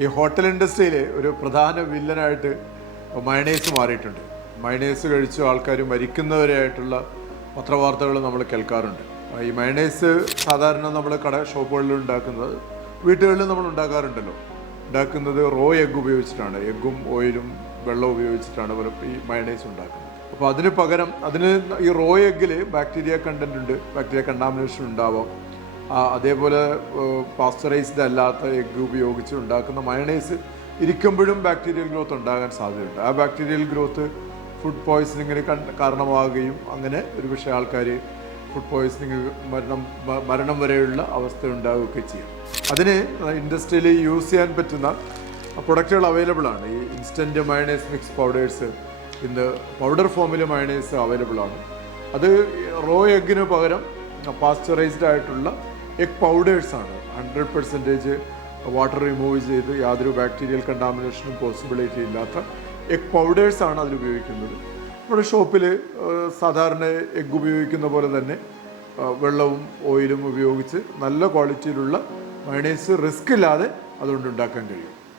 ഈ ഹോട്ടൽ ഇൻഡസ്ട്രിയിൽ ഒരു പ്രധാന വില്ലനായിട്ട് മയണേസ് മാറിയിട്ടുണ്ട്. മയണേസ് കഴിച്ച് ആൾക്കാർ മരിക്കുന്നവരായിട്ടുള്ള പത്രവാർത്തകൾ നമ്മൾ കേൾക്കാറുണ്ട്. ഈ മയണേസ് സാധാരണ നമ്മൾ കട ഷോപ്പുകളിൽ ഉണ്ടാക്കുന്നത് വീട്ടുകളിൽ നമ്മൾ ഉണ്ടാക്കാറുണ്ടല്ലോ. ഉണ്ടാക്കുന്നത് റോ എഗ്ഗ് ഉപയോഗിച്ചിട്ടാണ്. എഗ്ഗും ഓയിലും വെള്ളം ഉപയോഗിച്ചിട്ടാണ് പല ഈ മയണേസ് ഉണ്ടാക്കുന്നത്. അപ്പോൾ അതിന് പകരം അതിന് ഈ റോ എഗ്ഗിൽ ബാക്ടീരിയ കണ്ടന്റ് ഉണ്ട്. ബാക്ടീരിയ കണ്ടാമിനേഷൻ ഉണ്ടാവാം. അതേപോലെ പാസ്ചറൈസ്ഡ് അല്ലാത്ത എഗ്ഗ് ഉപയോഗിച്ച് ഉണ്ടാക്കുന്ന മയണൈസ് ഇരിക്കുമ്പോഴും ബാക്ടീരിയൽ ഗ്രോത്ത് ഉണ്ടാകാൻ സാധ്യതയുണ്ട്. ആ ബാക്ടീരിയൽ ഗ്രോത്ത് ഫുഡ് പോയ്സണിങ്ങിന് കാരണമാവുകയും അങ്ങനെ ഒരുപക്ഷെ ആൾക്കാർ ഫുഡ് പോയ്സണിങ് മരണം മരണം വരെയുള്ള അവസ്ഥ ഉണ്ടാവുകയൊക്കെ ചെയ്യും. അതിന് ഇൻഡസ്ട്രിയിൽ യൂസ് ചെയ്യാൻ പറ്റുന്ന പ്രൊഡക്റ്റുകൾ അവൈലബിൾ ആണ്. ഈ ഇൻസ്റ്റന്റ് മയണൈസ് മിക്സ് പൗഡേഴ്സ് ഇന്ന് പൗഡർ ഫോമിൽ മയണൈസ് അവൈലബിൾ ആണ്. അത് റോ എഗ്ഗിന് പകരം പാസ്ചറൈസ്ഡ് ആയിട്ടുള്ള എഗ് പൗഡേഴ്സ് ആണ്. ഹൺഡ്രഡ് പെർസെന്റേജ് വാട്ടർ റിമൂവ് ചെയ്ത് യാതൊരു ബാക്ടീരിയൽ കണ്ടാമിനേഷനും പോസിബിലിറ്റി ഇല്ലാത്ത എഗ് പൗഡേഴ്സ് ആണ് അതിൽ ഉപയോഗിക്കുന്നത്. നമ്മുടെ ഷോപ്പിൽ സാധാരണ എഗ് ഉപയോഗിക്കുന്ന പോലെ തന്നെ വെള്ളവും ഓയിലും ഉപയോഗിച്ച് നല്ല ക്വാളിറ്റിയിലുള്ള മയണൈസ് റിസ്ക് ഇല്ലാതെ അതുകൊണ്ട് ഉണ്ടാക്കാൻ കഴിയും.